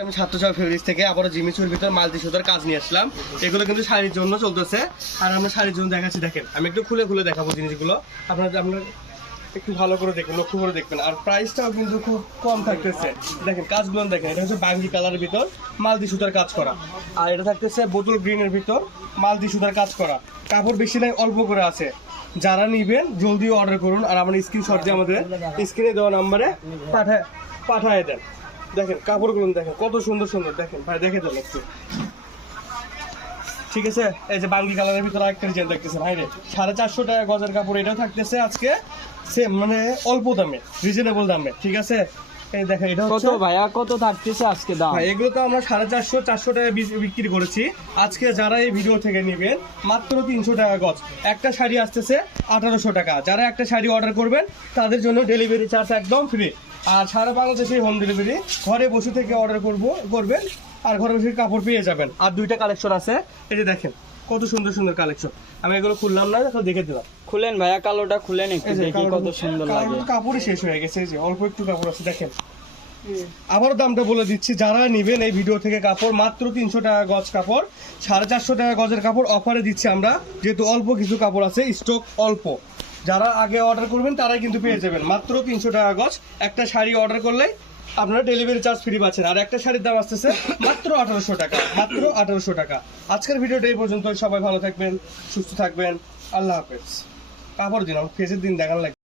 আমি ছাত্রছাত্রী ফেব্রিক্স থেকে আবারও জিমিচুর ভিতর মাল্টি সুতার কাজ নিয়ে আসলাম। এগুলো কিন্তু শাড়ির জন্য চলতেছে, আর আমরা শাড়ির জন্য দেখাচ্ছি। দেখেন, আমি একটু খুলে খুলে দেখাবো জিনিসগুলো, আপনারা একটু ভালো করে দেখবেন, লক্ষ্য করে দেখবেন। আর প্রাইসটাও কিন্তু খুব কম থাকতেছে। দেখেন কাজগুলো দেখেন, এটা হচ্ছে বাঙ্গি কালারের ভিতর মাল্টি সুতার কাজ করা, আর এটা থাকতেছে বোতল গ্রিনের ভিতর মাল্টি সুতার কাজ করা। কাপড় বেশি নাই, অল্প করে আছে। যারা নিবেন জলদি অর্ডার করুন, আর আমার স্ক্রিনশট দিয়ে আমাদের স্ক্রিনে দেওয়া নাম্বারে পাঠায় দেন। দেখেন কাপড়গুলো দেখেন কত সুন্দর সুন্দর, দেখেন ভাই দেখে দেন একটু, ঠিক আছে। এই যে বাঙ্গি কালারের ভিতরে একটা ডিজাইন দেখতেছেন ভাই রে, 450 টাকা গজের কাপড়। এটাও থাকতেছে আজকে সেম, মানে অল্প দামে, রিজনেবল দামে, ঠিক আছে। এই দেখেন এটা হচ্ছে কত ভাইয়া, কত থাকতেছে আজকে দাম? ভাই এগুলো তো আমরা 450-400 টাকা বিক্রি করেছি। আজকে যারা এই ভিডিও থেকে নেবেন মাত্র 300 টাকা গজ। একটা শাড়ি আসতেছে 1800 টাকা। যারা একটা শাড়ি অর্ডার করবেন তাদের জন্য ডেলিভারি চার্জ একদম ফ্রি, আর সারা বাংলাদেশে হোম ডেলিভারি। ঘরে বসে থেকে অর্ডার করবেন, আর ঘরে বসে কাপড় পেয়ে যাবেন। আর দুইটা কালেকশন আছে, এই যে দেখেন কত সুন্দর সুন্দর কালেকশন। আমি এগুলো খুললাম না, তো দেখে দিলাম। খুলেন ভাইয়া, কালোটা খুলেন একটু দেখি কত সুন্দর লাগে। কাপড়ই শেষ হয়ে গেছে, এই যে অল্প একটু কাপড় আছে দেখেন। আবারও দামটা বলে দিচ্ছি, যারা নেবেন এই ভিডিও থেকে কাপড় মাত্র 300 টাকা গজ কাপড়, 450 টাকা গজের কাপড় অফারে দিচ্ছি আমরা, যেহেতু অল্প কিছু কাপড় আছে, স্টক অল্প। যারা আগে অর্ডার করবেন তারাই কিন্তু পেয়ে যাবেন মাত্র 300 টাকা গজ। একটা শাড়ি অর্ডার করলে আপনারা ডেলিভারি চার্জ ফ্রি পাচ্ছেন, আর একটা শাড়ির দাম আসতেছে মাত্র 1800 টাকা, মাত্র 1800 টাকা। আজকের ভিডিওটা এই পর্যন্ত। সবাই ভালো থাকবেন, সুস্থ থাকবেন, আল্লাহ হাফেজ। কাপড় দিন, আমার ফেসের দিন দেখান লাগবে।